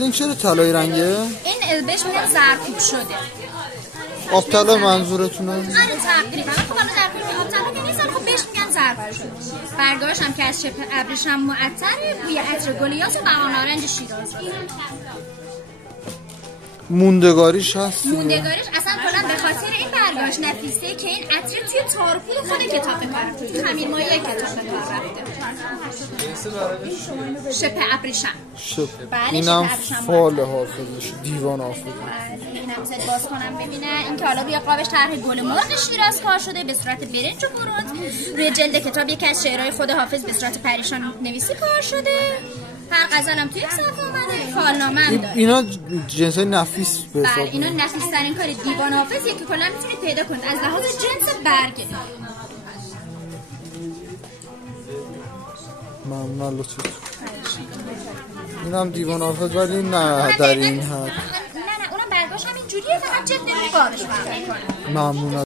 این چرا طلایی رنگه؟ این بهش میگن زرکوب شده. آب طلا منظورتونه؟ آره تقریبا. خب الان در آب طلا که نیست، خب بهش میگن زرکوب شده. برگاش هم که از شبه ابریش هم معطره، بوی عطر گلیاس و بهار نارنج شیراز. موندگاریش هست؟ موندگاریش اصلا کلا به خاطر این برگاش نفیسه که این عطر توی تارکوی خود کتاب کار خمیر مایه کتاب کار رفته. شبه ابریشم. اینم فال حافظش، دیوان حافظ. اینم زد باز کنم ببینه. این که حالا روی قابش طرح گل مرغ شیراز کار شده به صورت برنج و برنج. روی جلد کتاب یکی از شعرهای خود حافظ به صورت پریشان نویسی کار شده. هر غزلم توی یک صفحه اومده. فالنامه هم داره. اینا جنسای نفیس به حساب اینا نفیس ترین کار دیوان حافظیه که کلا میتونید پیدا کنید از لحاظ جنس برگ. ممنون لطفا. اینم دیوان حافظ ولی نه در این حد. نه اونم برگاش همین جوریه، فقط جلد نگارش فرق میکنه. ممنون.